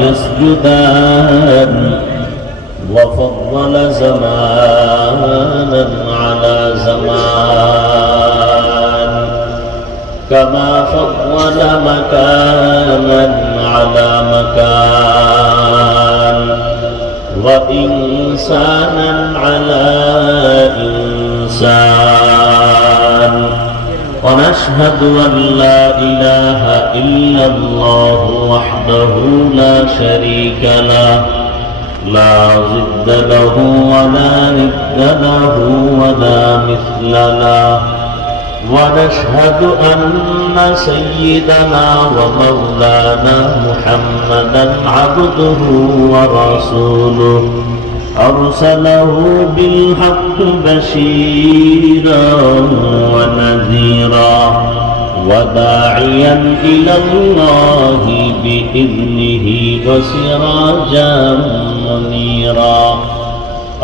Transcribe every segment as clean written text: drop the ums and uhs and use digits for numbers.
يسجدان وفضل زمانا على زمان كما فضل مكانا على مكان وإنسانا على إنسان ونشهد أن لا إله إلا الله وحده لا شريك له لا ضد له ولا ند له ولا مثل له ونشهد أن سيدنا ومولانا محمدا عبده ورسوله أرسله بالحق بشيرا ونذيرا وداعيا إلى الله بإذنه وسراجا منيرا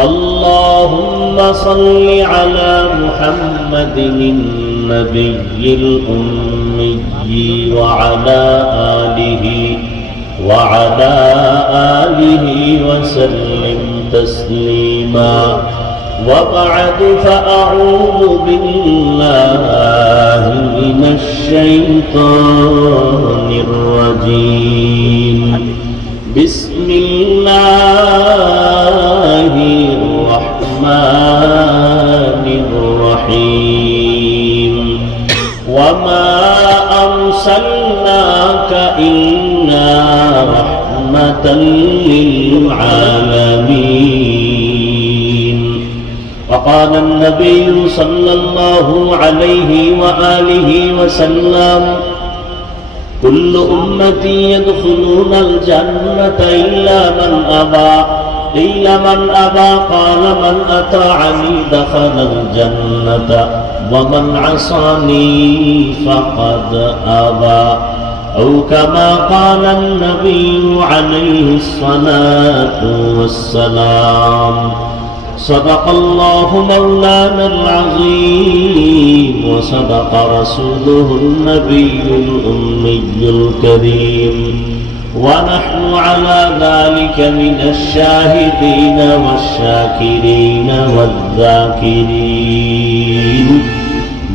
اللهم صل على محمد النبي الأمي وعلى آله وسلم تسليما وبعد فأعوذ بالله من الشيطان الرجيم بسم الله الرحمن الرحيم وما أرسلناك إلا رحمة للعالمين وقال النبي صلى الله عليه وآله وسلم كل أمتي يدخلون الجنة إلا من أبى قال من أطاعني دخل الجنة ومن عصاني فقد أبى أو كما قال النبي عليه الصلاة والسلام صدق الله مولانا العظيم وصدق رسوله النبي الأمي الكريم ونحن على ذلك من الشاهدين والشاكرين والذاكرين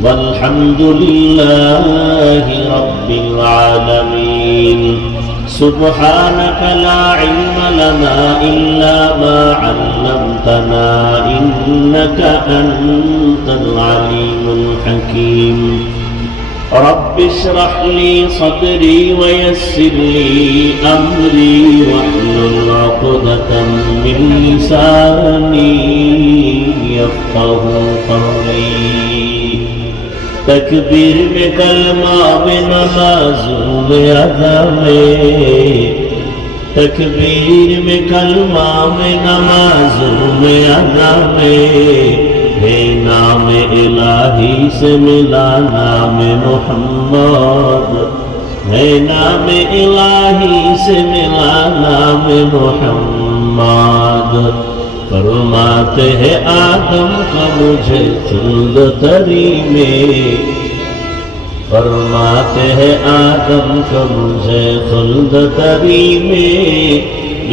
والحمد لله رب العالمين سبحانك لا علم لنا إلا ما علمتنا إنك أنت العليم الحكيم رب اشرح لي صدري ويسر لي أمري واحلل عقدة من لساني يفقه قولي تکبیر میں کلمہ میں نماز میں ادا میں تکبیر میں کلمہ میں نماز میں ادا میں ہے نام الہی سے ملا نام محمد ہے نام الہی سے ملا نام محمد فرماتے ہیں آدم کا مجھے خلد تری میں فرماتے ہیں آدم کا مجھے خلد تری میں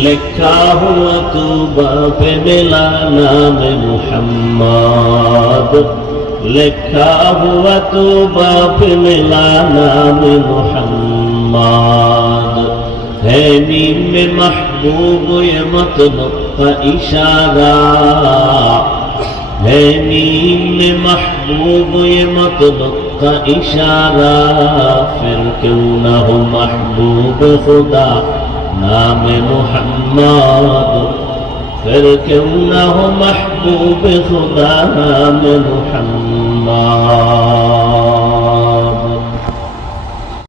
لکھا ہوا تو باپ ملا نام محمد لکھا ہوا تو باپ ملا نام محمد ہے نیم میں محبوب یہ مطلب کا اشارہ ہے نیم میں محبوب یہ مطلب کا اشارہ پھر کیوں نہ ہو محبوب خدا نام محمد پھر کیوں نہ ہو محبوب خدا نام محمد